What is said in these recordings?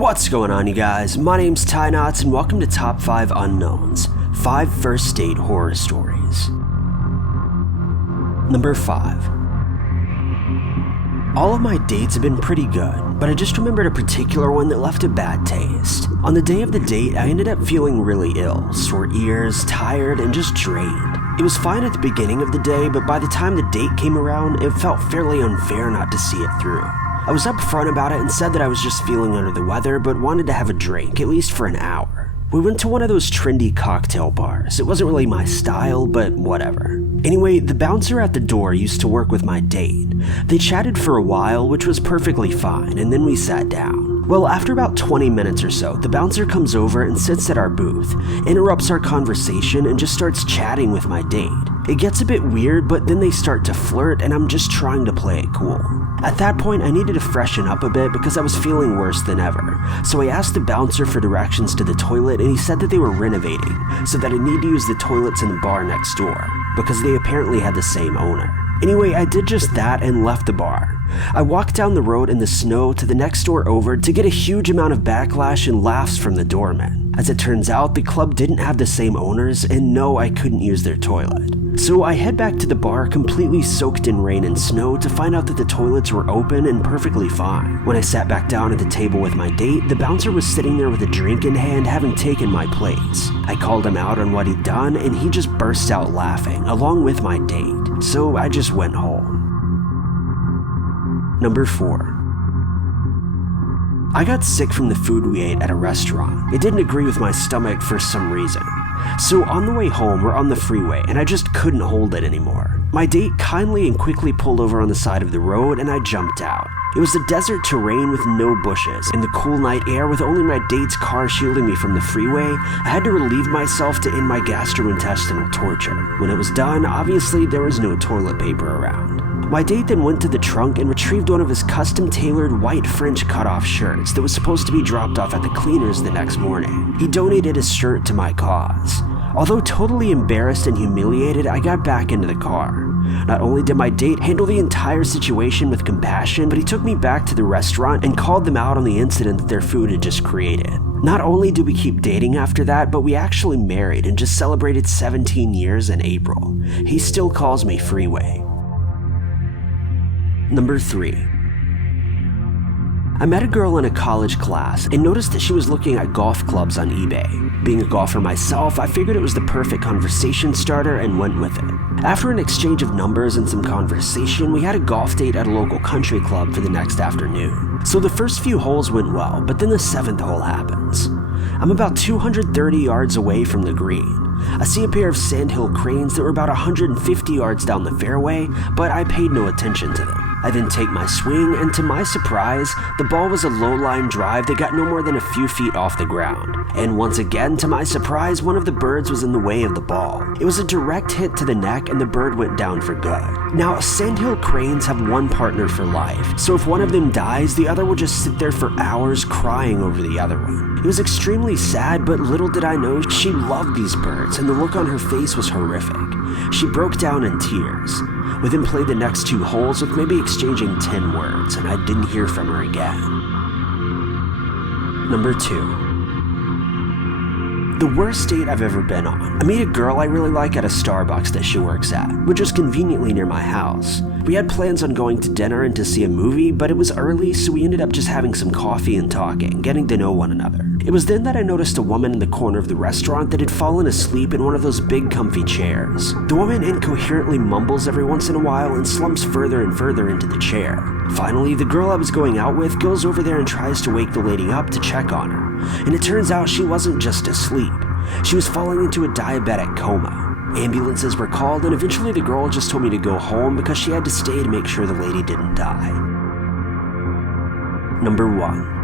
What's going on, you guys? My name's Ty Knots, and welcome to Top 5 Unknowns, 5 First Date Horror Stories. Number 5. All of my dates have been pretty good, but I just remembered a particular one that left a bad taste. On the day of the date, I ended up feeling really ill, sore ears, tired, and just drained. It was fine at the beginning of the day, but by the time the date came around, it felt fairly unfair not to see it through. I was upfront about it and said that I was just feeling under the weather, but wanted to have a drink, at least for an hour. We went to one of those trendy cocktail bars. It wasn't really my style, but whatever. Anyway, the bouncer at the door used to work with my date. They chatted for a while, which was perfectly fine, and then we sat down. Well, after about 20 minutes or so, the bouncer comes over and sits at our booth, interrupts our conversation, and just starts chatting with my date. It gets a bit weird, but then they start to flirt, and I'm just trying to play it cool. At that point, I needed to freshen up a bit because I was feeling worse than ever. So I asked the bouncer for directions to the toilet, and he said that they were renovating, so that I need to use the toilets in the bar next door, because they apparently had the same owner. Anyway, I did just that and left the bar. I walked down the road in the snow to the next door over to get a huge amount of backlash and laughs from the doorman. As it turns out, the club didn't have the same owners, and no, I couldn't use their toilet. So I head back to the bar completely soaked in rain and snow to find out that the toilets were open and perfectly fine. When I sat back down at the table with my date, the bouncer was sitting there with a drink in hand, having taken my place. I called him out on what he'd done, and he just burst out laughing, along with my date. So I just went home. Number 4. I got sick from the food we ate at a restaurant. It didn't agree with my stomach for some reason. So on the way home, we're on the freeway, and I just couldn't hold it anymore. My date kindly and quickly pulled over on the side of the road, and I jumped out. It was a desert terrain with no bushes. In the cool night air, with only my date's car shielding me from the freeway, I had to relieve myself to end my gastrointestinal torture. When it was done, obviously there was no toilet paper around. My date then went to the trunk and retrieved one of his custom-tailored white French cutoff shirts that was supposed to be dropped off at the cleaners the next morning. He donated his shirt to my cause. Although totally embarrassed and humiliated, I got back into the car. Not only did my date handle the entire situation with compassion, but he took me back to the restaurant and called them out on the incident that their food had just created. Not only did we keep dating after that, but we actually married and just celebrated 17 years in April. He still calls me Freeway. Number 3. I met a girl in a college class and noticed that she was looking at golf clubs on eBay. Being a golfer myself, I figured it was the perfect conversation starter and went with it. After an exchange of numbers and some conversation, we had a golf date at a local country club for the next afternoon. So the first few holes went well, but then the 7th hole happens. I'm about 230 yards away from the green. I see a pair of sandhill cranes that were about 150 yards down the fairway, but I paid no attention to them. I then take my swing, and to my surprise, the ball was a low-line drive that got no more than a few feet off the ground. And once again, to my surprise, one of the birds was in the way of the ball. It was a direct hit to the neck, and the bird went down for good. Now, sandhill cranes have one partner for life, so if one of them dies, the other will just sit there for hours crying over the other one. It was extremely sad, but little did I know she loved these birds, and the look on her face was horrific. She broke down in tears. We then played the next 2 holes with maybe exchanging 10 words, and I didn't hear from her again. Number 2. The worst date I've ever been on. I meet a girl I really like at a Starbucks that she works at, which is conveniently near my house. We had plans on going to dinner and to see a movie, but it was early, so we ended up just having some coffee and talking, getting to know one another. It was then that I noticed a woman in the corner of the restaurant that had fallen asleep in one of those big comfy chairs. The woman incoherently mumbles every once in a while and slumps further and further into the chair. Finally, the girl I was going out with goes over there and tries to wake the lady up to check on her. And it turns out she wasn't just asleep. She was falling into a diabetic coma. Ambulances were called, and eventually the girl just told me to go home because she had to stay to make sure the lady didn't die. Number 1.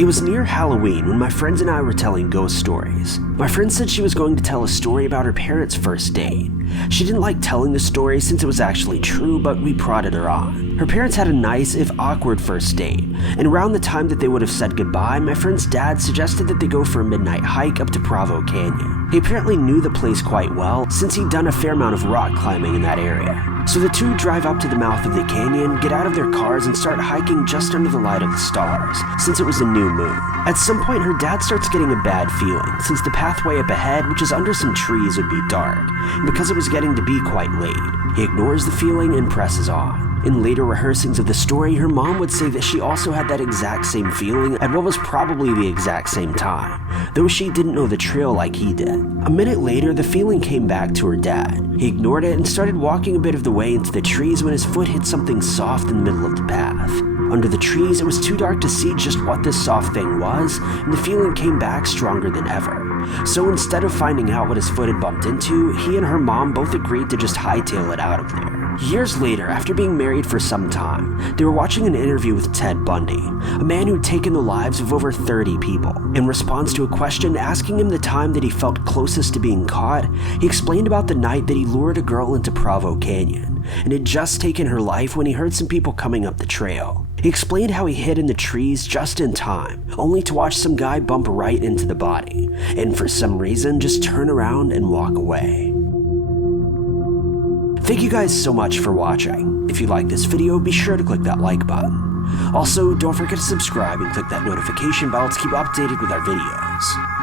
It was near Halloween when my friends and I were telling ghost stories. My friend said she was going to tell a story about her parents' first date. She didn't like telling the story since it was actually true, but we prodded her on. Her parents had a nice, if awkward, first date, and around the time that they would have said goodbye, my friend's dad suggested that they go for a midnight hike up to Provo Canyon. He apparently knew the place quite well, since he'd done a fair amount of rock climbing in that area. So the two drive up to the mouth of the canyon, get out of their cars, and start hiking just under the light of the stars, since it was a new moon. At some point, her dad starts getting a bad feeling, since the pathway up ahead, which is under some trees, would be dark, and because it was getting to be quite late. He ignores the feeling and presses on. In later rehearsings of the story, her mom would say that she also had that exact same feeling at what was probably the exact same time, though she didn't know the trail like he did. A minute later, the feeling came back to her dad. He ignored it and started walking a bit of the way into the trees when his foot hit something soft in the middle of the path. Under the trees, it was too dark to see just what this soft thing was, and the feeling came back stronger than ever. So instead of finding out what his foot had bumped into, he and her mom both agreed to just hightail it out of there. Years later, after being married for some time, they were watching an interview with Ted Bundy, a man who'd taken the lives of over 30 people. In response to a question asking him the time that he felt closest to being caught, he explained about the night that he lured a girl into Provo Canyon, and had just taken her life when he heard some people coming up the trail. He explained how he hid in the trees just in time, only to watch some guy bump right into the body, and for some reason just turn around and walk away. Thank you guys so much for watching. If you like this video, be sure to click that like button. Also, don't forget to subscribe and click that notification bell to keep updated with our videos.